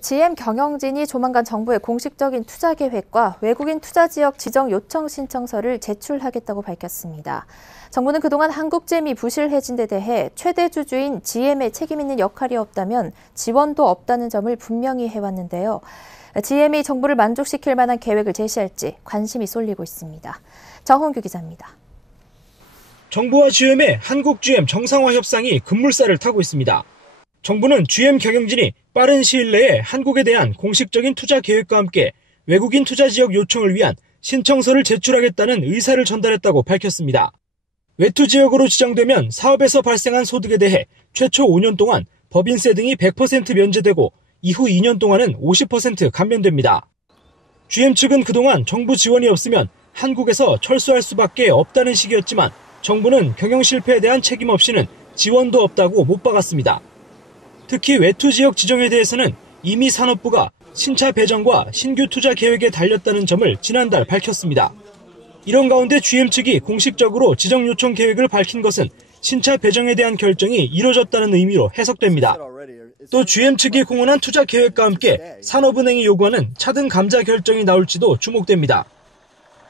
GM 경영진이 조만간 정부의 공식적인 투자 계획과 외국인 투자 지역 지정 요청 신청서를 제출하겠다고 밝혔습니다. 정부는 그동안 한국GM이 부실해진 데 대해 최대 주주인 GM의 책임 있는 역할이 없다면 지원도 없다는 점을 분명히 해왔는데요. GM이 정부를 만족시킬 만한 계획을 제시할지 관심이 쏠리고 있습니다. 정홍규 기자입니다. 정부와 GM의 한국GM 정상화 협상이 급물살을 타고 있습니다. 정부는 GM 경영진이 빠른 시일 내에 한국에 대한 공식적인 투자 계획과 함께 외국인 투자 지역 요청을 위한 신청서를 제출하겠다는 의사를 전달했다고 밝혔습니다. 외투 지역으로 지정되면 사업에서 발생한 소득에 대해 최초 5년 동안 법인세 등이 100% 면제되고 이후 2년 동안은 50% 감면됩니다. GM 측은 그동안 정부 지원이 없으면 한국에서 철수할 수밖에 없다는 식이었지만 정부는 경영 실패에 대한 책임 없이는 지원도 없다고 못 박았습니다. 특히 외투 지역 지정에 대해서는 이미 산업부가 신차 배정과 신규 투자 계획에 달렸다는 점을 지난달 밝혔습니다. 이런 가운데 GM 측이 공식적으로 지정 요청 계획을 밝힌 것은 신차 배정에 대한 결정이 이뤄졌다는 의미로 해석됩니다. 또 GM 측이 공언한 투자 계획과 함께 산업은행이 요구하는 차등 감자 결정이 나올지도 주목됩니다.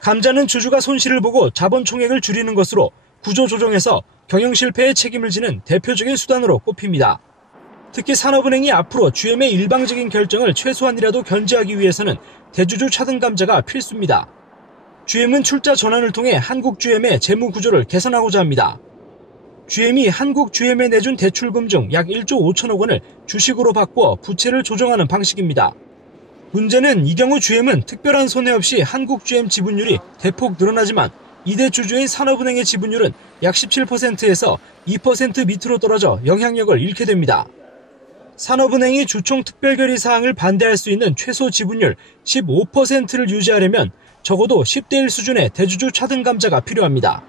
감자는 주주가 손실을 보고 자본 총액을 줄이는 것으로 구조 조정에서 경영 실패의 책임을 지는 대표적인 수단으로 꼽힙니다. 특히 산업은행이 앞으로 GM의 일방적인 결정을 최소한이라도 견제하기 위해서는 대주주 차등 감자가 필수입니다. GM은 출자 전환을 통해 한국 GM의 재무 구조를 개선하고자 합니다. GM이 한국 GM에 내준 대출금 중 약 1조 5천억 원을 주식으로 바꿔 부채를 조정하는 방식입니다. 문제는 이 경우 GM은 특별한 손해 없이 한국 GM 지분율이 대폭 늘어나지만 이대 주주인 산업은행의 지분율은 약 17%에서 2% 밑으로 떨어져 영향력을 잃게 됩니다. 산업은행이 주총 특별결의 사항을 반대할 수 있는 최소 지분율 15%를 유지하려면 적어도 10대 1 수준의 대주주 차등 감자가 필요합니다.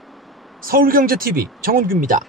서울경제TV 정원규입니다.